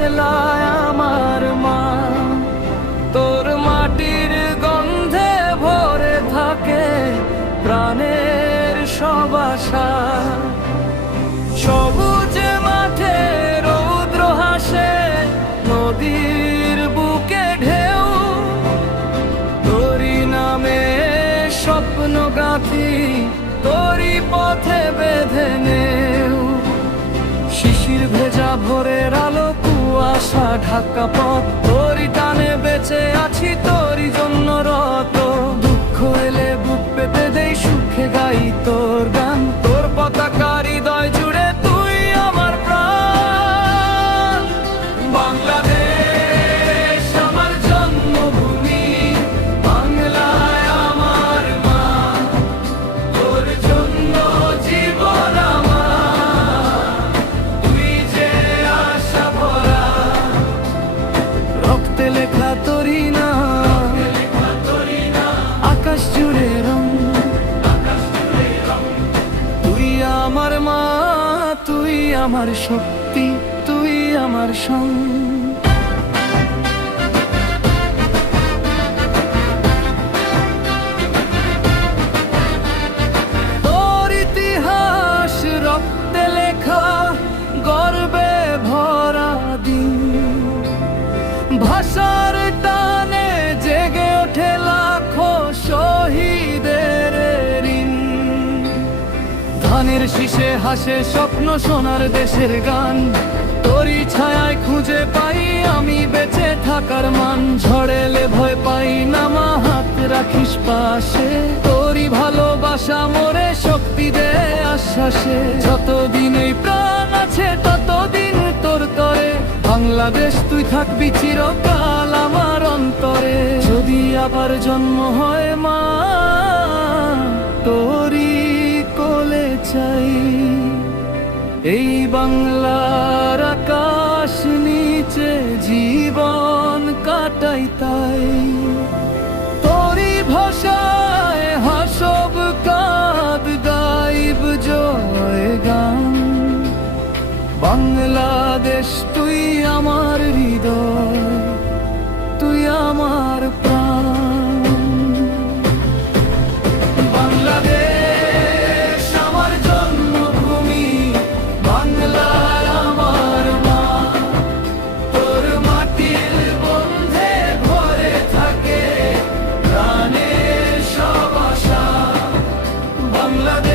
বাংলায় আমার মা, তোর মাটির গন্ধে ভরে থাকে প্রাণের সব আশা। সবুজ মাঠে রৌদ্র হাসে, নদীর বুকে ঢেউ, তোরি নামে স্বপ্ন গাঁথি, তোরি পথে বেঁধে নেও। শিশির ভেজা ভোরের আলো, কুয়াশা ঢাকা পথ, তোরি টানে বেঁচে আছি, তোরি জন্য রত। দুঃখ এলে বুক পেতে দেই, সুখে গাই তোর গান, তোর পতাকা হৃদয় জুড়ে তুই আমার প্রাণ। বাংলাদেশ আমার জন্মভূমি, বাংলায় আমার মা, তোর জন্য জীবন আমার, তুই যে আশা ভরা। রক্তে লেখা তোরি না, আকাশ জুড়ে রং, তুই আমার মা, তুই আমার শক্তি, তুই আমার সং। তোর ইতিহাস রক্তে লেখা, গর্বে ভরা দিন, ভাষার টানে জেগে ওঠে লাখো শহীদের ঋণ। ধানের শীষে হাসে স্বপ্ন, সোনার দেশের গান, তোরই ছায়ায় খুঁজে পাই আমি বেঁচে থাকার মান। ঝড়েলে ভয় পাই না মা, হাত রাখিস পাশে, তোরই ভালোবাসা মোরে শক্তি দে আশ্বাসে। যতদিন এই প্রাণ আছে ততদিন তোর তরে, বাংলাদেশ তুই থাকবি চিরকাল আমার অন্তরে। যদি আবার জন্ম হয় মা, তোরই কোলে চাই, এই বাংলার আকাশ নিচে জীবন কাটাই তাই। তোরই ভাষায় হাসব কাঁদ গাইব জয় গান। বাংলাদেশ তুই আমার হৃদয়, তুই আমার প্রাণ। বাংলাদেশ আমার জন্মভূমি, বাংলার আমার মা, তোর মাটির গন্ধে ভরে থাকে প্রাণের সব আশা। বাংলাদেশ